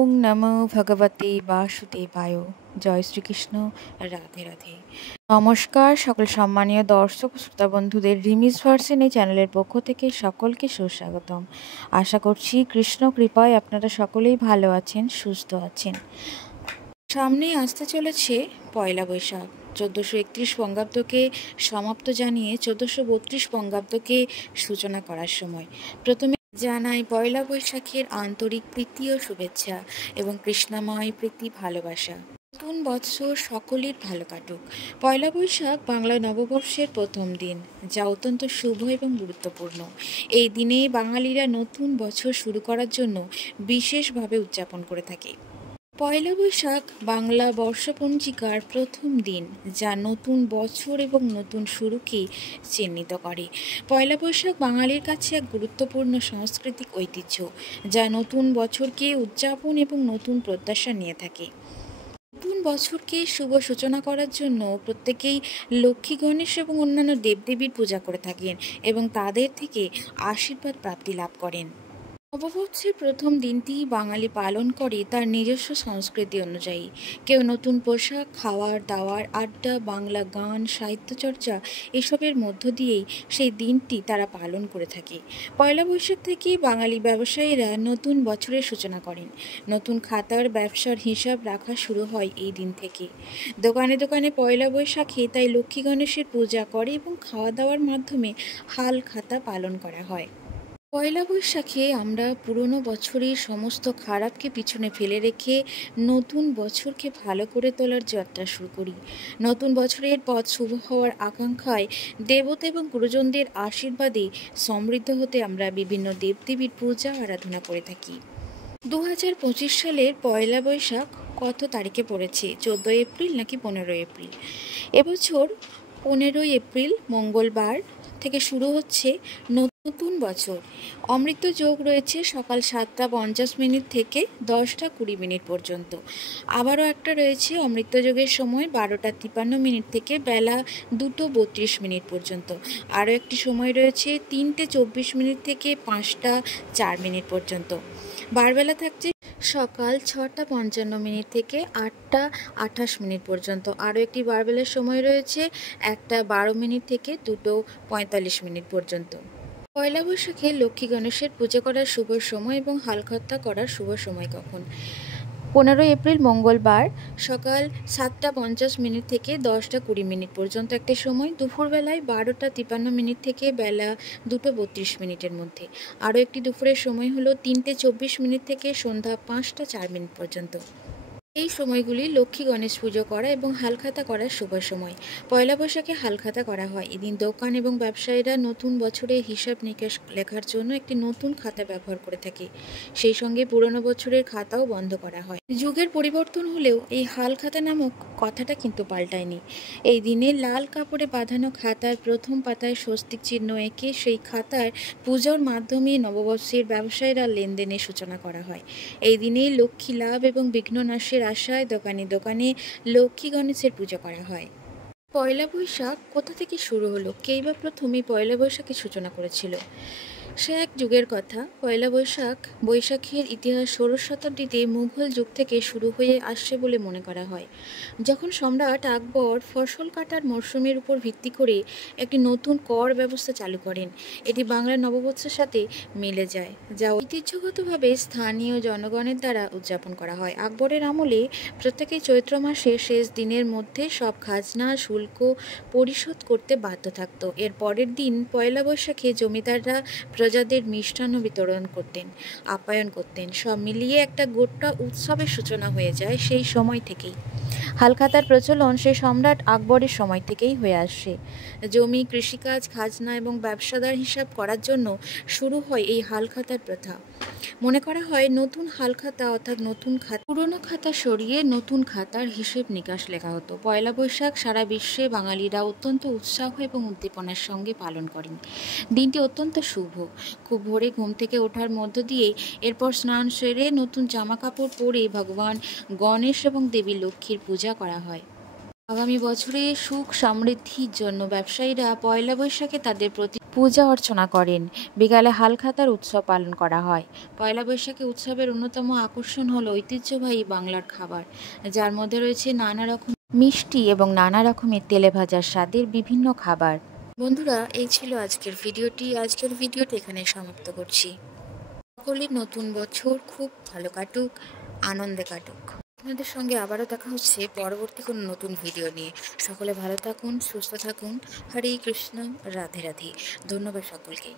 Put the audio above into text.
ওং নমো ভগবতে বাসুদেবায়। জয় শ্রীকৃষ্ণ। রাধে রাধে। নমস্কার সকল সম্মানীয় দর্শক শ্রোতা বন্ধুদের রিমিস ভার্সন এই চ্যানেলের পক্ষ থেকে সকলকে সুস্বাগতম। আশা করছি কৃষ্ণ কৃপায় আপনারা সকলেই ভালো আছেন, সুস্থ আছেন। সামনেই আসতে চলেছে পয়লা বৈশাখ। 1431 বঙ্গাব্দকে সমাপ্ত জানিয়ে 1432 বঙ্গাব্দকে সূচনা করার সময়। প্রথমে জানাই পয়লা বৈশাখের আন্তরিক প্রীতি ও শুভেচ্ছা এবং কৃষ্ণময় প্রীতি ভালোবাসা। নতুন বৎসর সকলের ভালো কাটুক। পয়লা বৈশাখ বাংলা নববর্ষের প্রথম দিন, যা অত্যন্ত শুভ এবং গুরুত্বপূর্ণ। এই দিনে বাঙালিরা নতুন বছর শুরু করার জন্য বিশেষভাবে উদযাপন করে থাকে। পয়লা বৈশাখ বাংলা বর্ষপঞ্জিকার প্রথম দিন, যা নতুন বছর এবং নতুন শুরুকে চিহ্নিত করে। পয়লা বৈশাখ বাঙালির কাছে এক গুরুত্বপূর্ণ সাংস্কৃতিক ঐতিহ্য, যা নতুন বছরকে উদযাপন এবং নতুন প্রত্যাশা নিয়ে থাকে। নতুন বছরকে শুভ সূচনা করার জন্য প্রত্যেকেই লক্ষ্মী, গণেশ এবং অন্যান্য দেবদেবীর পূজা করে থাকেন এবং তাদের থেকে আশীর্বাদ প্রাপ্তি লাভ করেন। নববর্ষের প্রথম দিনটি বাঙালি পালন করে তার নিজস্ব সংস্কৃতি অনুযায়ী। কেউ নতুন পোশাক, খাওয়ার দাওয়ার, আড্ডা, বাংলা গান, সাহিত্যচর্চা এসবের মধ্য দিয়েই সেই দিনটি তারা পালন করে থাকে। পয়লা বৈশাখ থেকে বাঙালি ব্যবসায়ীরা নতুন বছরের সূচনা করেন। নতুন খাতার ব্যবসার হিসাব রাখা শুরু হয় এই দিন থেকে। দোকানে দোকানে পয়লা বৈশাখে তাই লক্ষ্মী গণেশের পূজা করে এবং খাওয়া দাওয়ার মাধ্যমে হাল খাতা পালন করা হয়। পয়লা বৈশাখে আমরা পুরনো বছরের সমস্ত খারাপকে পিছনে ফেলে রেখে নতুন বছরকে ভালো করে তোলার যাত্রা শুরু করি। নতুন বছরের পথ শুভ হওয়ার আকাঙ্ক্ষায় দেবতা এবং গুরুজনদের আশীর্বাদে সমৃদ্ধ হতে আমরা বিভিন্ন দেবদেবীর পূজা আরাধনা করে থাকি। 2025 সালের পয়লা বৈশাখ কত তারিখে পড়েছে? 14 এপ্রিল নাকি 15 এপ্রিল? এবছর 15 এপ্রিল মঙ্গলবার থেকে শুরু হচ্ছে নতুন বছর। অমৃত যোগ রয়েছে সকাল 7টা 50 থেকে 10টা 20 পর্যন্ত। আবারও একটা রয়েছে অমৃত যোগের সময় 12টা 53 থেকে বেলা 2টো 32 পর্যন্ত। আরও একটি সময় রয়েছে 3টে 24 থেকে 5টা 4 পর্যন্ত। বারবেলা থাকছে সকাল 6টা 55 থেকে 8টা 28 পর্যন্ত। আরও একটি বারবেলার সময় রয়েছে 1টা 12 থেকে 2টো 45 পর্যন্ত। পয়লা বৈশাখে লক্ষ্মী গণেশের পূজা করার শুভ সময় এবং হালখাতা করার শুভ সময় কখন? 15 এপ্রিল মঙ্গলবার সকাল 7টা 50 থেকে 10টা 20 পর্যন্ত একটি সময়। দুপুরবেলায় 12টা 53 থেকে বেলা 2টো 32 মধ্যে। আরও একটি দুপুরের সময় হলো 3টে 24 থেকে সন্ধ্যা 5টা 4 পর্যন্ত। এই সময়গুলি লক্ষ্মী গণেশ পুজো করা এবং হালখাতা করার শুভ সময়। পয়লা বৈশাখে হালখাতা করা হয়। এদিন দোকান এবং ব্যবসায়ীরা নতুন বছরের হিসাব নিকাশ লেখার জন্য একটি নতুন খাতা ব্যবহার করে থাকে। সেই সঙ্গে পুরনো বছরের খাতাও বন্ধ করা হয়। যুগের পরিবর্তন হলেও এই হালখাতা নামক কথাটা কিন্তু পাল্টায়নি। এই দিনে লাল কাপড়ে বাঁধানো খাতার প্রথম পাতায় স্বস্তিক চিহ্ন এঁকে সেই খাতার পুজোর মাধ্যমে নববর্ষের ব্যবসায়ীরা লেনদেনের সূচনা করা হয়। এই দিনে লক্ষ্মী লাভ এবং বিঘ্ন নাশের আশায় দোকানে দোকানে লক্ষ্মী গণেশের পূজা করা হয়। পয়লা বৈশাখ কোথা থেকে শুরু হলো? কেই বা প্রথমে পয়লা বৈশাখের সূচনা করেছিল? সে এক যুগের কথা। পয়লা বৈশাখের ইতিহাস 16 শতাব্দীতে মুঘল যুগ থেকে শুরু হয়ে আসছে বলে মনে করা হয়, যখন সম্রাট আকবর ফসল কাটার মরশুমের উপর ভিত্তি করে একটি নতুন কর ব্যবস্থা চালু করেন। এটি বাংলা নববর্ষের সাথে মিলে যায়, যা ঐতিহ্যগতভাবে স্থানীয় জনগণের দ্বারা উদযাপন করা হয়। আকবরের আমলে প্রত্যেকেই চৈত্র মাসের শেষ দিনের মধ্যে সব খাজনা শুল্ক পরিশোধ করতে বাধ্য থাকত। এর পরের দিন পয়লা বৈশাখে জমিদাররা প্রজাদের মিষ্টান্ন বিতরণ করতেন, আপ্যায়ন করতেন। সব মিলিয়ে একটা গোটা উৎসবের সূচনা হয়ে যায় সেই সময় থেকেই। হালখাতার প্রচলন সেই সম্রাট আকবরের সময় থেকেই হয়ে আসছে। জমি, কৃষিকাজ, খাজনা এবং ব্যবসাদার হিসাব করার জন্য শুরু হয় এই হালখাতার প্রথা। মনে করা হয় নতুন হালখাতা অর্থাৎ নতুন খাতা, পুরনো খাতা সরিয়ে নতুন খাতার হিসেব নিকাশ লেখা হতো। পয়লা বৈশাখ সারা বিশ্বে বাঙালিরা অত্যন্ত উৎসাহ এবং উদ্দীপনার সঙ্গে পালন করেন। দিনটি অত্যন্ত শুভ। খুব ভোরে ঘুম থেকে ওঠার মধ্য দিয়ে এরপর স্নান সেরে নতুন জামা কাপড় পরে ভগবান গণেশ এবং দেবী লক্ষ্মীর পূজা করা হয়। আগামী বছরে সুখ সমৃদ্ধির জন্য ব্যবসায়ীরা পয়লা বৈশাখে তাদের প্রতি পূজা অর্চনা করেন। বিকালে হালখাতার উৎসব পালন করা হয়। পয়লা বৈশাখী উৎসবের অন্যতম আকর্ষণ হলো ঐতিহ্যবাহী বাংলার খাবার, যার মধ্যে রয়েছে নানা রকম মিষ্টি এবং নানা রকমের তেলে ভাজার স্বাদের বিভিন্ন খাবার। বন্ধুরা, এই ছিল আজকের ভিডিওটি। আজকের ভিডিওটি এখানে সমাপ্ত করছি। সকলের নতুন বছর খুব ভালো কাটুক, আনন্দে কাটুক। আপনাদের সঙ্গে আবারও দেখা হচ্ছে পরবর্তী কোনো নতুন ভিডিও নিয়ে। সকলে ভালো থাকুন, সুস্থ থাকুন। হরে কৃষ্ণ, রাধে রাধে। ধন্যবাদ সকলকে।